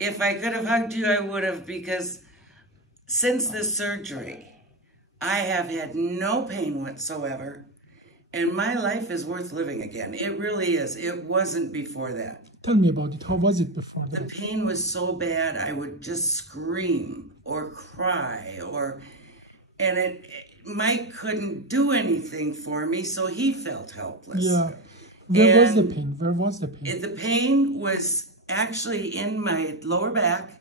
if I could have hugged you, I would have, because since this surgery, I have had no pain whatsoever, and my life is worth living again. It really is. It wasn't before that. Tell me about it. How was it before The that? pain was so bad, I would just scream or cry, and Mike couldn't do anything for me, so he felt helpless. Yeah. Where was the pain? Where was the pain? The pain was actually in my lower back,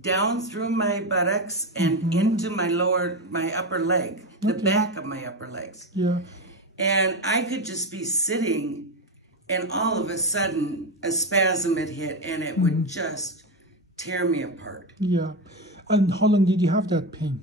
down through my buttocks, and into my upper leg, the back of my upper legs. Yeah. And I could just be sitting, and all of a sudden, a spasm had hit, and it would just tear me apart. Yeah. And how long did you have that pain?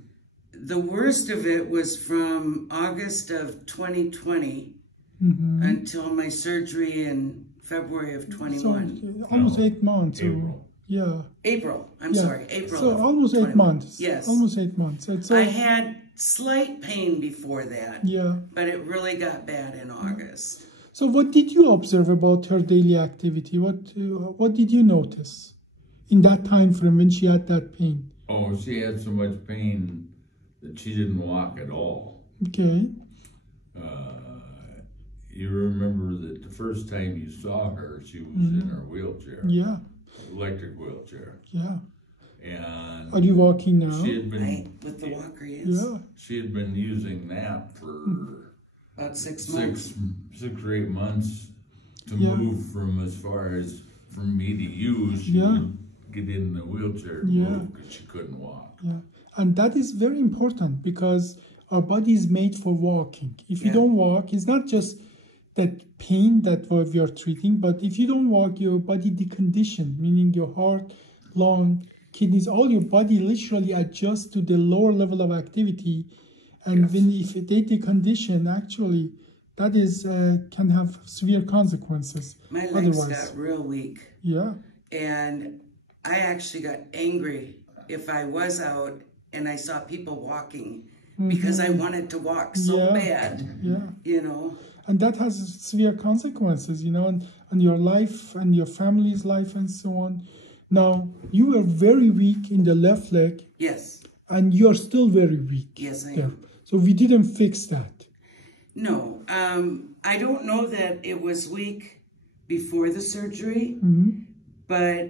The worst of it was from August of 2020 until my surgery in February of 21. So almost 8 months. April. Yeah. April. April. So of almost 8 21. months. Yes. Almost 8 months. I had slight pain before that. Yeah. But it really got bad in August. So what did you observe about her daily activity? What did you notice in that time frame when she had that pain? Oh, she had so much pain that she didn't walk at all. Okay. You remember that the first time you saw her, she was in her wheelchair. Yeah. Electric wheelchair. Yeah. And are you walking now? she had been With the walker, yes. Yeah. she had been using that for About 6 months. 6 or 8 months to Yeah. move from me to you. She Yeah. would get in the wheelchair to Yeah. move because she couldn't walk. Yeah. And that is very important because our body is made for walking. If you Yeah. don't walk, it's not just that pain that we are treating, but if you don't walk, your body decondition, meaning your heart, lung, kidneys, all your body literally adjusts to the lower level of activity. And if they decondition, actually, that is can have severe consequences. My legs got real weak. Yeah. And I actually got angry if I was out and I saw people walking because I wanted to walk so bad, you know. And that has severe consequences, you know, on your life and your family's life and so on. Now, you were very weak in the left leg. Yes. And you're still very weak. Yes, I there. am. So we didn't fix that. No. I don't know that it was weak before the surgery, but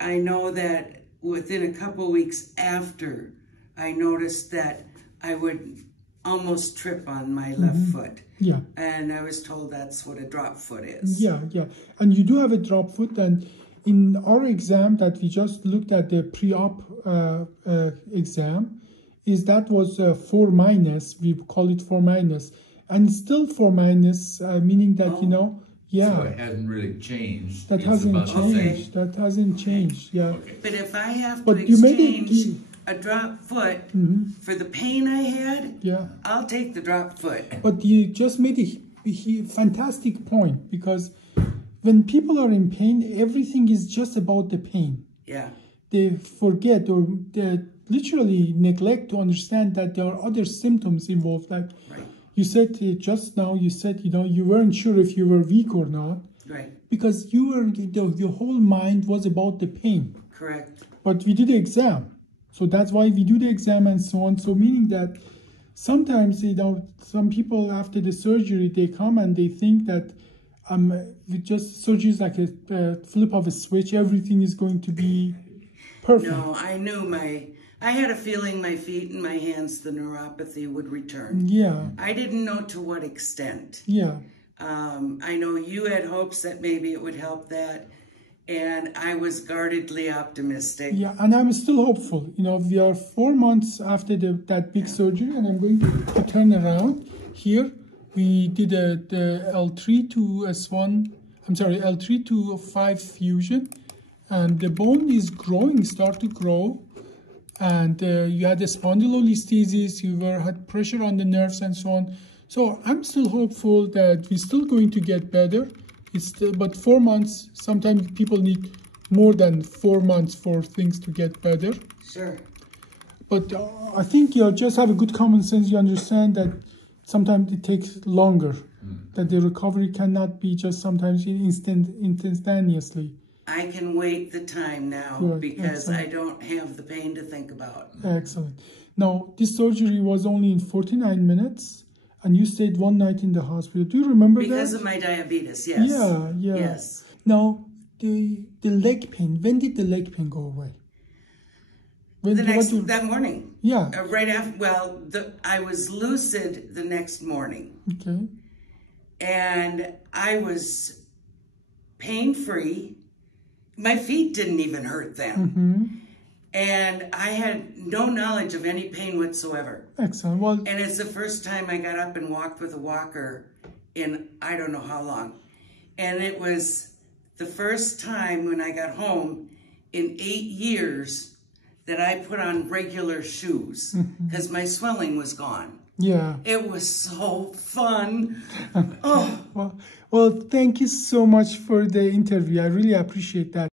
I know that within a couple weeks after, I noticed that I would almost trip on my left foot. Yeah. And I was told that's what a drop foot is. Yeah, yeah. And you do have a drop foot. And in our exam that we just looked at, the pre-op exam, that was 4-. We call it 4-. And it's still 4-, meaning that, you know, yeah. So it hasn't really changed. That It's hasn't about the changed. same. That hasn't changed, yeah. Okay. But if I have to But you made exchange it... a drop foot for the pain I had, Yeah. I'll take the drop foot. But you just made a fantastic point, because when people are in pain, everything is just about the pain. Yeah. They forget or they literally neglect to understand that there are other symptoms involved. Like you said just now, you said, you know, you weren't sure if you were weak or not. Right. Because your whole mind was about the pain. Correct. But we did the exam. So that's why we do the exam and so on. So meaning that sometimes, you know, some people after the surgery, they come and they think that just surgery is like a flip of a switch. Everything is going to be perfect. No, I had a feeling my feet and my hands, the neuropathy would return. Yeah. I didn't know to what extent. Yeah. I know you had hopes that maybe it would help that. And I was guardedly optimistic. Yeah, and I'm still hopeful. You know, we are 4 months after that big surgery, and I'm going to turn around. Here, we did the L3 to S1, L3 to 5 fusion, and the bone is growing, start to grow, and you had a spondylolisthesis, you had pressure on the nerves and so on. So I'm still hopeful that we're still going to get better. But 4 months, sometimes people need more than 4 months for things to get better. Sure. But I think you just have a good common sense. You understand that sometimes it takes longer, that the recovery cannot be just sometimes instantaneously. I can wait the time now Good, because excellent. I don't have the pain to think about. Excellent. Now, this surgery was only in 49 minutes, and you stayed one night in the hospital. Do you remember Because that? of my diabetes, yes. Yeah. Yes. Now, the leg pain, when did the leg pain go away? That morning. Yeah. Right after, well, I was lucid the next morning. Okay. And I was pain-free. My feet didn't even hurt then. Mm-hmm. And I had no knowledge of any pain whatsoever. Excellent. Well, And it's the first time I got up and walked with a walker in I don't know how long. And it was the first time when I got home in 8 years that I put on regular shoes because my swelling was gone. yeah. It was so fun. Oh. Well, thank you so much for the interview. I really appreciate that.